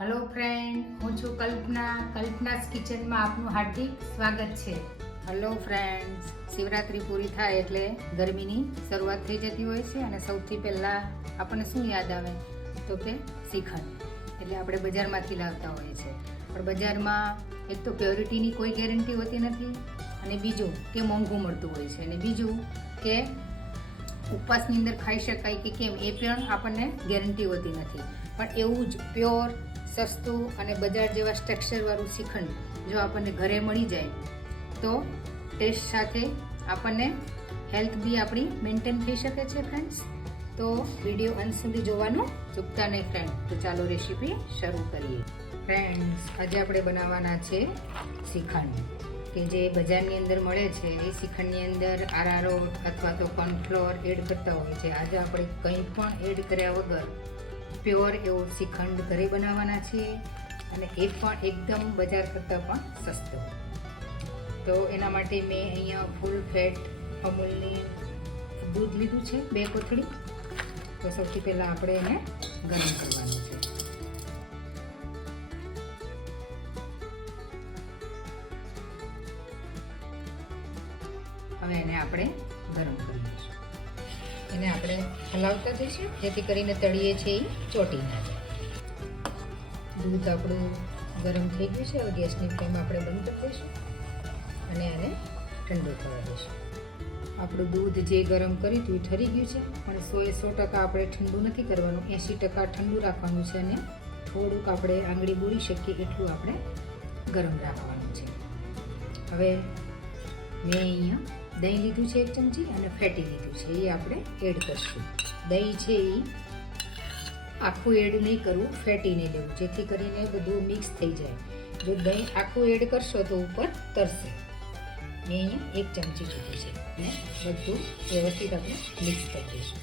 Hello friend, હું છું કલ્પનાસ કિચનમાં આપનું હાર્દિક સ્વાગત છે. હેલો ફ્રેન્ડ્સ, શિવરાત્રિ પૂરી થાય એટલે ગરમીની શરૂઆત થઈ જતી હોય છે અને સૌથી પહેલાં આપણને શું યાદ આવે તો કે શ્રીખંડ. એટલે આપણે બજારમાંથી લાવતા હોઈએ છીએ, પણ બજારમાં એક તો પ્યોરિટીની કોઈ ગેરંટી હોતી નથી અને બીજું કે મોંઘું મળતું હોય છે અને બીજું કે ઉપવાસની અંદર ખાઈ શકાય કે કેમ એ પણ આપણને ગેરંટી હોતી નથી. પણ એવું જ પ્યોર, સસ્તું અને બજાર જેવા સ્ટ્રક્ચરવાળું શ્રીખંડ જો આપણને ઘરે મળી જાય તો ટેસ્ટ સાથે આપણને હેલ્થ બી આપણી મેન્ટેન થઈ શકે છે ફ્રેન્ડ્સ. તો વિડીયો અંત સુધી જોવાનું ચૂકતા નહીં ફ્રેન્ડ. તો ચાલો રેસીપી શરૂ કરીએ. ફ્રેન્ડ્સ, આજે આપણે બનાવવાના છે શ્રીખંડ, કે જે બજારની અંદર મળે છે એ શ્રીખંડની અંદર આરારોટ અથવા તો કોર્નફ્લોર એડ કરતા હોય છે. આજે આપણે કંઈ પણ એડ કર્યા વગર પ્યોર એવો શ્રીખંડ ઘરે બનાવવાના છીએ અને એ પણ એકદમ બજાર કરતાં પણ સસ્તો. તો એના માટે મેં અહીંયા ફૂલ ફેટ અમૂલની દૂધ લીધું છે 2 કોથળી. તો સૌથી પહેલાં આપણે એને ગરમ કરવાનું છે. હવે એને આપણે ગરમ કરી દઈશું. એને આપણે હલાવતા જઈશું જેથી કરીને તળીએ છે એ ચોટી ના જાય. દૂધ આપણું ગરમ થઈ ગયું છે. હવે ગેસની ફ્લેમ આપણે બંધ કરી દઈશું અને એને ઠંડુ થવા દઈશું. આપણું દૂધ જે ગરમ કર્યું હતું એ ઠરી ગયું છે, પણ 100% આપણે ઠંડુ નથી કરવાનું, 80% ઠંડુ રાખવાનું છે અને થોડુંક આપણે આંગળી બોળી શકીએ એટલું આપણે ગરમ રાખવાનું છે. હવે મેં અહીંયા દહીં લીધું છે 1 ચમચી અને ફેટી લીધું છે, એ આપણે એડ કરશું. દહીં છે એ આખું એડ નહીં કરવું, ફેટી નહીં લેવું, જેથી કરીને બધું મિક્સ થઈ જાય. જો દહીં આખું એડ કરશો તો ઉપર તરશે. મેં અહીંયા 1 ચમચી લીધું છે અને બધું વ્યવસ્થિત આપણે મિક્સ કરી દઈશું.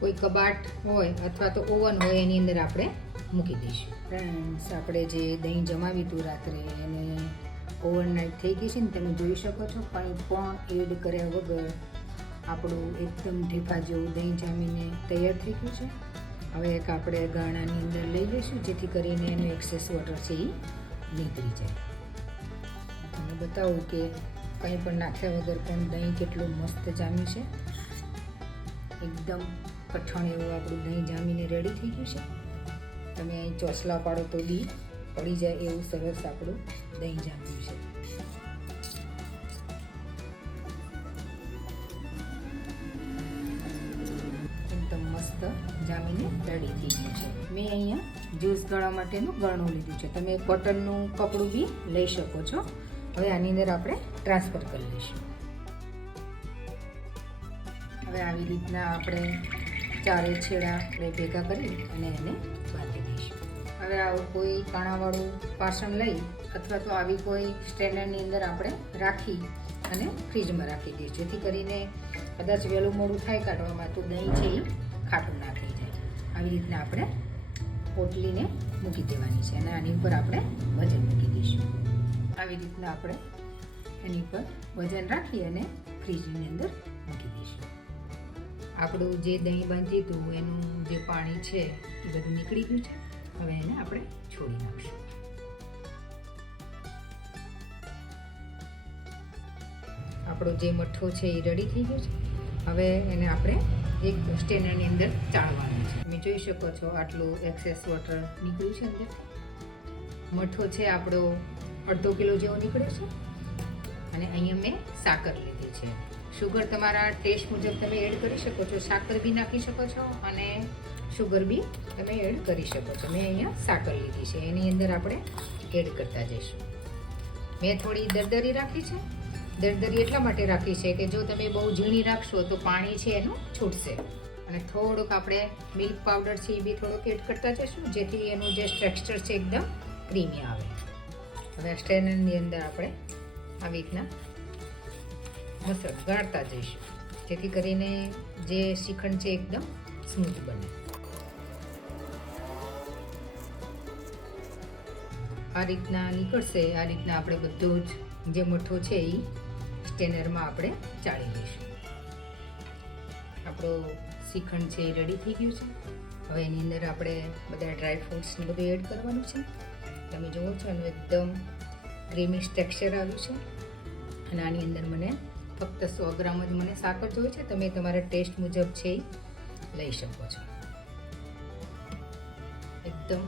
કોઈ કબાટ હોય અથવા તો ઓવન હોય એની અંદર આપણે મૂકી દઈશું. ફ્રેન્ડ્સ, આપણે જે દહીં જમાવ્યું હતું રાત્રે એને ઓવરનાઇટ થઈ ગઈ છે ને, તમે જોઈ શકો છો. કંઈ પણ એડ કર્યા વગર આપણું એકદમ ઢેફા જેવું દહીં જામીને તૈયાર થઈ ગયું છે. હવે એક આપણે ગાણાની અંદર લઈ લઈશું જેથી કરીને એનો એક્સેસ વોટર છે એ નીકળી જાય. તમને બતાવું કે કંઈ પણ નાખ્યા વગર પણ દહીં કેટલું મસ્ત જામ્યું છે. એકદમ કઠણ એવું આપણું દહીં જામીને રેડી થઈ ગયું છે. તમે અહીં ચોસલા પાડો તો બી પડી જાય એવું સરસ આપણું દહીં જામ્યું છે. એકદમ મસ્ત જામીને રેડી થઈ ગયું છે. મેં અહીંયા જ્યુસ ગાળવા માટેનું ગળણું લીધું છે. તમે કોટનનું કપડું બી લઈ શકો છો. હવે આની અંદર આપણે ટ્રાન્સફર કરી લઈશું. હવે આવી રીતના આપણે ચારે છેડા આપણે ભેગા કરી અને એને બાંધી દઈશું. હવે આવું કોઈ કાણાવાળું વાસણ લઈ અથવા તો આવી કોઈ સ્ટેન્ડરની અંદર આપણે રાખી અને ફ્રીજમાં રાખી દઈશું, જેથી કરીને કદાચ વહેલું મોડું થાય કાઢવામાં તો દહીં છે એ ખાટું ના થઈ જાય. આવી રીતના આપણે પોટલીને મૂકી દેવાની છે અને આની ઉપર આપણે વજન મૂકી દઈશું. આવી રીતના આપણે એની ઉપર વજન રાખી અને ફ્રીજની અંદર મૂકી દઈશું. આપણું જે દહીં બાંધ્યું હતું એનું જે પાણી છે એ બધું નીકળી ગયું છે. હવે એને આપણે છોડી નાખશું. આપણો જે મઠ્ઠો છે એ રેડી થઈ ગયો છે. હવે એને આપણે એક સ્ટેનરની અંદર ચાળવાનું છે. તમે જોઈ શકો છો આટલું એક્સેસ વોટર નીકળ્યું છે અંદર. મઠ્ઠો છે આપણો 1/2 કિલો જેવો નીકળ્યો છે અને અહીંયા મેં સાકર લીધી છે. શુગર તમારા ટેસ્ટ મુજબ તમે એડ કરી શકો છો. સાકર બી નાખી શકો છો અને શુગર બી તમે એડ કરી શકો છો. મેં અહીંયા સાકર લીધી છે, એની અંદર આપણે એડ કરતા જઈશું. મેં થોડી દરદરી રાખી છે. દરદરી એટલા માટે રાખી છે કે જો તમે બહુ ઝીણી રાખશો તો પાણી છે એનું છૂટશે. અને થોડુંક આપણે મિલ્ક પાવડર છે એ બી થોડુંક એડ કરતા જઈશું, જેથી એનું જે સ્ટ્રક્ચર છે એકદમ ક્રીમી આવે. હવે સ્ટેનરની અંદર આપણે આવી રીતના મસ્ત ગાળતા જઈશું, જેથી કરીને જે શ્રીખંડ છે એકદમ સ્મૂથ બને. આ રીતના નીકળશે. આ રીતના આપણે બધું જ જે મઠ્ઠો છે એ સ્ટેનરમાં આપણે ચાળી લઈશું. આપણો શ્રીખંડ છે એ રેડી થઈ ગયું છે. હવે એની અંદર આપણે બધા ડ્રાય ફ્રૂટ્સ ને બધું એડ કરવાનું છે. તમે જુઓ છો એનું એકદમ ક્રીમી ટેક્સચર આવ્યું છે. અને આની અંદર મને ફક્ત 100 ગ્રામ જ મને સાકર જોઈએ છે. તમે તમારા ટેસ્ટ મુજબ છે એ લઈ શકો છો. એકદમ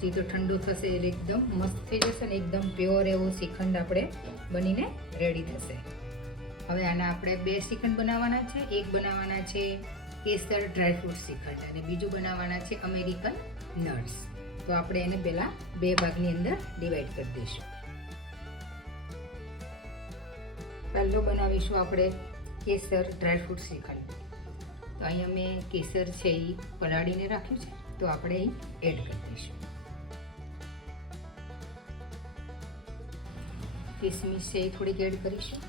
હજી તો ઠંડુ થશે એટલે એકદમ મસ્ત થઈ જશે ને એકદમ પ્યોર એવો શ્રીખંડ આપણે બનીને રેડી થશે. હવે આના આપણે 2 શ્રીખંડ બનાવવાના છે. એક બનાવવાના છે કેસર ડ્રાયફ્રૂટ શ્રીખંડ અને બીજું બનાવવાના છે અમેરિકન નટ્સ. તો આપણે એને પહેલાં 2 ભાગની અંદર ડિવાઈડ કરી દઈશું. પહેલો બનાવીશું આપણે કેસર ડ્રાયફ્રૂટ શ્રીખંડ. તો અહીંયા મેં કેસર છે એ પલાળીને રાખ્યું છે, તો આપણે એ એડ કરી દઈશું. કિસમિસ છે એ થોડીક એડ કરીશું.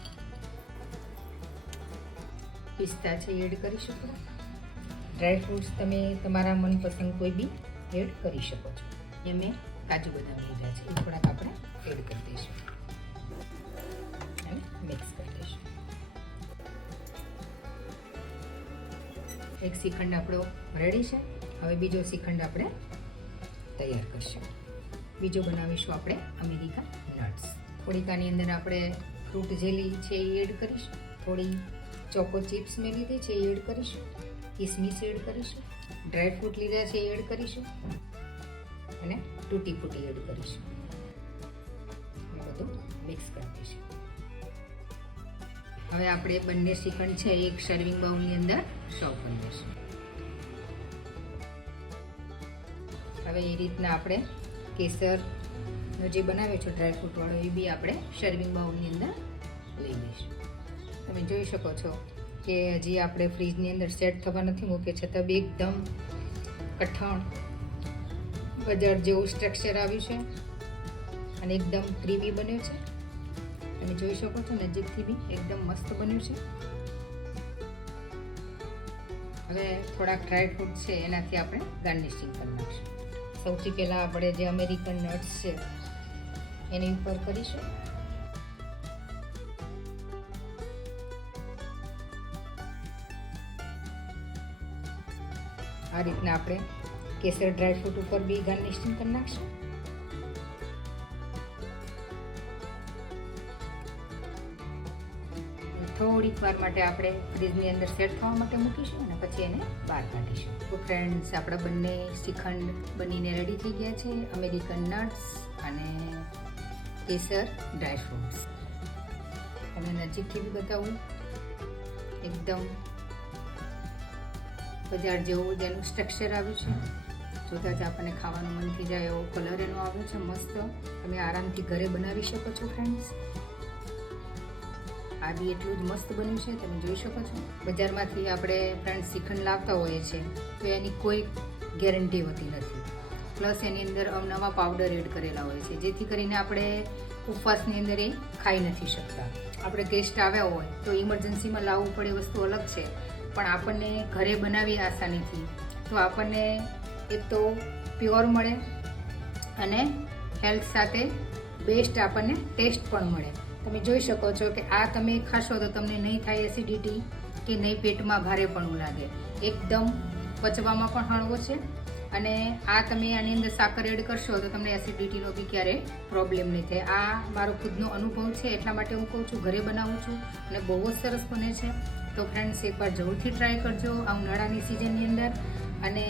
પિસ્તા છે એ એડ કરીશું. ડ્રાયફ્રૂટ્સ તમે તમારા મનપસંદ કોઈ બી એડ કરી શકો છો. એ મેં કાજુ બદામ લીધા છે, એ થોડાક આપણે એડ કરી દઈશું અને મિક્સ કરી દઈશું. એક શ્રીખંડ આપણો રેડી છે. હવે બીજો શ્રીખંડ આપણે તૈયાર કરીશું. બીજો બનાવીશું આપણે અમેરિકન નટ્સ. થોડીક આની અંદર આપણે ફ્રૂટ જેલી છે એ એડ કરીશું. થોડી ચોકો ચિપ્સ મેં લીધી છે એ એડ કરીશું. કિસમિસ એડ કરીશું. ડ્રાય ફ્રૂટ લીધા છે એ એડ કરીશું અને તૂટી ફૂટી એડ કરીશું. બધું મિક્સ કરી દઈશું. હવે આપણે બંને શ્રીખંડ છે એક સર્વિંગ બાઉલની અંદર સર્વ કરી દઈશું. હવે એ રીતના આપણે કેસરનો જે બનાવ્યો છે ડ્રાયફ્રૂટ વાળો એ બી આપણે સર્વિંગ બાઉલની અંદર લઈ લઈશું. તમે જોઈ શકો છો કે હજી આપણે ફ્રીજની અંદર સેટ થવા નથી મૂક્યો, છતાં બી એકદમ કઠણ બજાર જેવું સ્ટ્રક્ચર આવ્યું છે અને એકદમ ક્રીમી બન્યું છે. તમે જોઈ શકો છો નજીકથી બી એકદમ મસ્ત બન્યું છે. હવે થોડાક ડ્રાય ફ્રૂટ છે એનાથી આપણે ગાર્નિશિંગ કરી નાખીશું. સૌથી પહેલાં આપણે જે અમેરિકન નટ્સ છે એની ઉપર કરીશું. આ રીતના આપણે કેસર ડ્રાયફ્રૂટ ઉપર બી ગાર્નિશિંગ કરી નાખશું. થોડીક વાર માટે આપણે ફ્રીજની અંદર સેટ થવા માટે મૂકીશું અને પછી એને બહાર કાઢીશું. તો ફ્રેન્ડ્સ, આપણા બંને શ્રીખંડ બનીને રેડી થઈ ગયા છે. અમેરિકન નટ્સ અને કેસર ડ્રાયફ્રૂટ્સ. અને નજીકથી બી બતાવું, એકદમ બજાર જેવું જેનું સ્ટ્રક્ચર આવ્યું છે. જોતાં જ આપણને ખાવાનું મન થઈ જાય એવો કલર એનો આવ્યો છે મસ્ત. તમે આરામથી ઘરે બનાવી શકો છો ફ્રેન્ડ્સ. આ બી એટલું જ મસ્ત બન્યું છે, તમે જોઈ શકો છો. બજારમાંથી આપણે ફ્રેન્ડ્સ શ્રીખંડ લાવતા હોઈએ છીએ તો એની કોઈ ગેરંટી હોતી નથી. પ્લસ એની અંદર અવનવા પાવડર એડ કરેલા હોય છે, જેથી કરીને આપણે ઉપવાસની અંદર એ ખાઈ નથી શકતા. આપણે ગેસ્ટ આવ્યા હોય તો ઇમરજન્સીમાં લાવવું પડે વસ્તુ અલગ છે, પણ આપણને ઘરે બનાવી આસાનીથી તો આપણને એક તો પ્યોર મળે અને હેલ્થ સાથે બેસ્ટ આપણને ટેસ્ટ પણ મળે. તમે જોઈ શકો છો કે આ તમે ખાશો તો તમને નહીં થાય એસિડિટી કે નહીં પેટમાં ભારેપણું લાગે. એકદમ પચવામાં પણ હળવો છે અને આ તમે આની અંદર સાકર એડ કરશો તો તમને એસિડિટીનો બી ક્યારેય પ્રોબ્લેમ નહીં થાય. આ મારો ખુદનો અનુભવ છે, એટલા માટે હું કહું છું ઘરે બનાવું છું અને બહુ જ સરસ બને છે. તો ફ્રેન્ડ્સ, એકવાર જરૂરથી ટ્રાય કરજો આ ઉનાળાની સિઝનની અંદર. અને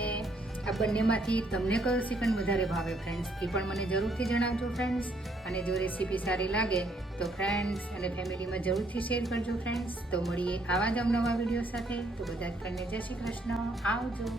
આ બંનેમાંથી તમને કયો શ્રીખંડ વધારે ભાવે ફ્રેન્ડ્સ એ પણ મને જરૂરથી જણાવજો ફ્રેન્ડ્સ. અને જો રેસીપી સારી લાગે તો ફ્રેન્ડ્સ અને ફેમિલીમાં જરૂરથી શેર કરજો ફ્રેન્ડ્સ. તો મળીએ આવા જ અવનવા વિડીયો સાથે. તો બધા જ ફ્રેન્ડને જય શ્રી કૃષ્ણ. આવજો.